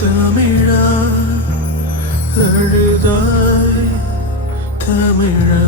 தமிழா அழுதாய் தமிழா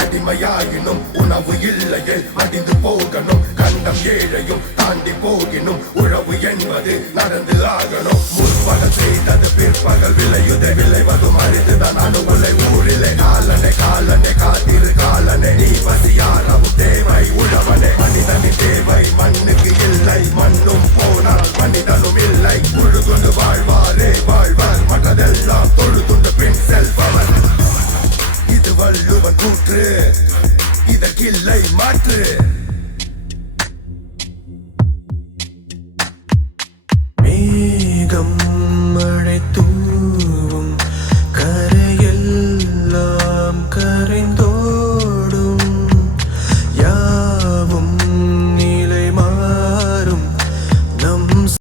அடிமையாயினும் உணவு இல்லையே அடிந்து போகணும் கண்டம் ஏழையும் தாண்டி போகினும் உழவு என்பது நடந்து ஆகணும் முற்பகல் செய்தது பிற்பகல் விளையுதை விளைவதும் அறிந்துதான் அணுகுலை ஊரிலே காலனை காலனை காத்திரு காலனை நீ பசியாரவும் தேவை உழவனே மனிதனின் தேவை மண்ணுக்கு இல்லை மண்ணும் போனால் மனிதனும் இல்லை உழுதுண்டு வாழ்வாரே வாழ்வார் மற்றதெல்லாம் தொழுதுண்டு பின் செல்பவர் இது வள்ளுவன் கூற்று இதற்கில்லை மாற்று